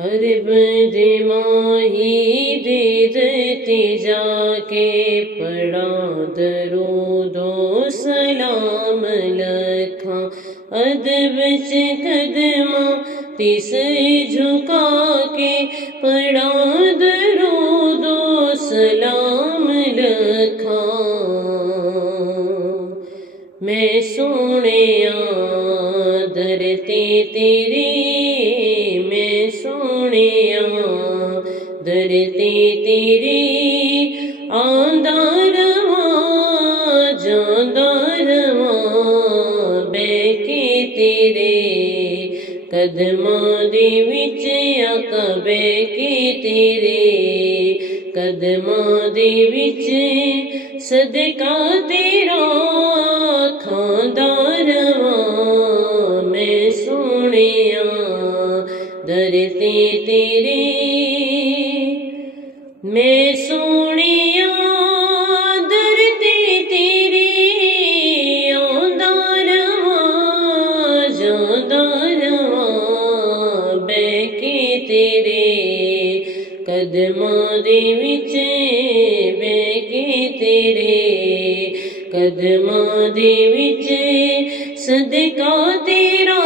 अरब दे माही दे दते जाके पढ़ा दरूदो सलाम लखा अदब च कदमा तिस झुका के पढ़ा दरूदो सलाम लखा। मैं सोहणिया दर ते तेरे मैं सोहणिया दर ते तेरे आंदा रवां जांदा रवां बैठ के तेरे कदमां दे विच आका बैठ के तेरे कदमां दे विच सदका तेरा खांदा रवां। मैं सोहणिया दर ते तेरे मैं सोहणिया दर ते तेरे आंदा रवां जांदा रवां बैठ के तेरे कदमां दे विच बैठ के तेरे कदमां दे विच सदका तेरा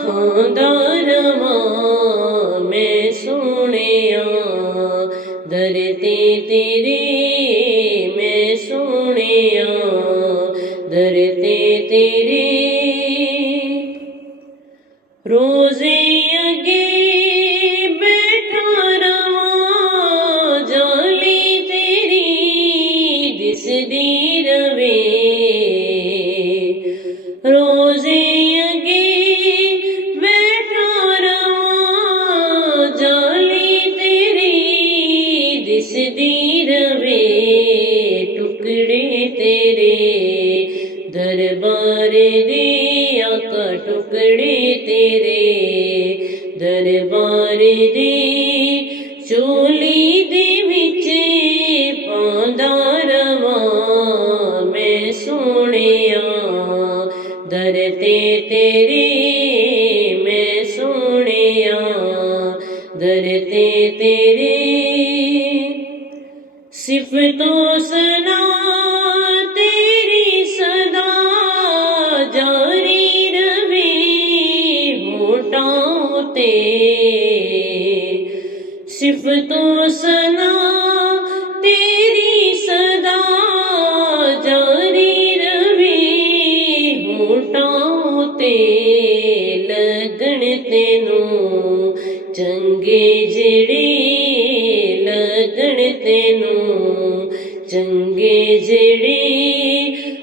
खांदा रवां। मैं सोहणिया दर ते तेरे मैं सोहणिया दर ते तेरे रोज़े अगे बैठा रवां जाली तेरी दिसदी रवे रोज़े अगे बैठा रवां जाली तेरी दिसदी रवे टुकड़े तेरे दरबार दे आका टुकड़े तेरे दरबार दे चोली दे विच पांदा रवां। मैं सोहणिया दर ते तेरे मैं सोहणिया दर ते तेरे सिफतों सना तेरी सदा जारी रवे होठां ते सिफतों सना तेरी सदा जारी रवे होठां ते लगन तैनूं चंगे जेड़े लगन तैनूं चंगे जेड़े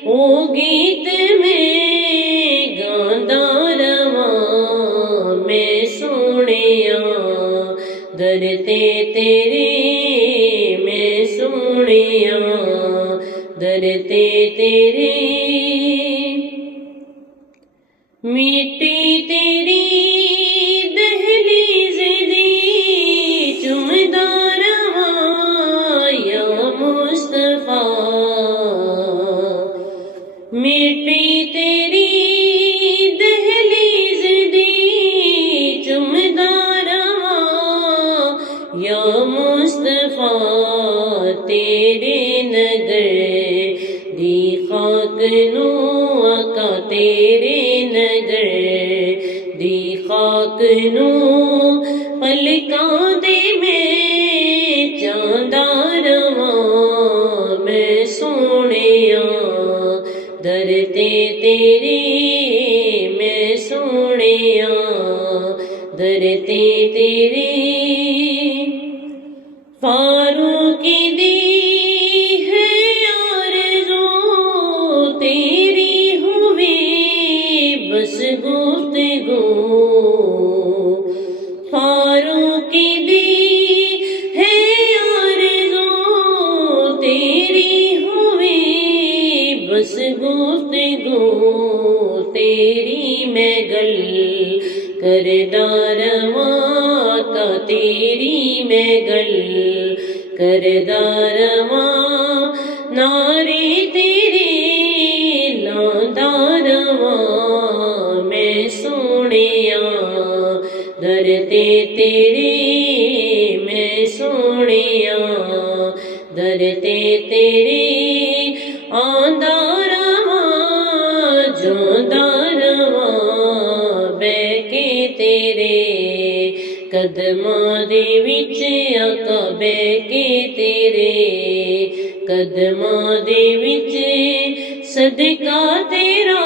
ओ गीत में गांदा रवां। मैं सोहणिया दर ते तेरे मैं सोहणिया दर ते तेरे मिट्टी तेरी दहलीज़ दी चुमदा रवां या मुस्तफा मिट्टी तेरी दहलीज़ दी चुमदा रवां या मुस्तफा तेरे नगर दी खाक नूं आका तेरे नगर दी खाक नूं पलकां दे में चांदा रवां। मैं सोहणिया दर ते तेरे मैं सोहणिया दर ते तेरे फारूकी दी है आरज़ू तेरी हुवे बस गुफ्तगू फारूकी दी है आरज़ू तेरी हुवे बस गुफ्तगू तेरी मैं गल करदा रवां का तेरी मैं गल करदा रवां नारे तेरे लांदा रवां। मैं सोहणिया दर ते ਤੇਰੇ ਮੈਂ ਸੋਹਣਿਆ, ਦਰ ਤੇ ਤੇਰੇ ਆਉਂਦਾ ਰਵਾਂ, ਜਿਉਂਦਾ ਰਵਾਂ ਬਹਿ ਕੇ ਤੇਰੇ ਕਦਮਾਂ ਦੇ ਵਿੱਚ, ਆਕਾ ਬਹਿ ਕੇ ਤੇਰੇ ਕਦਮਾਂ ਦੇ ਵਿੱਚ, ਸਦਕਾ ਤੇਰਾ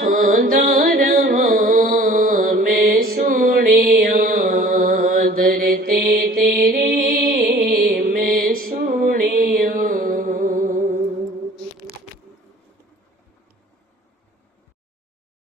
ਥਾਂਦਾ ਰਵਾਂ ਮੈਂ ਸੋਹਣਿਆ, ਦਰ ਤੇ ਤੇਰੇ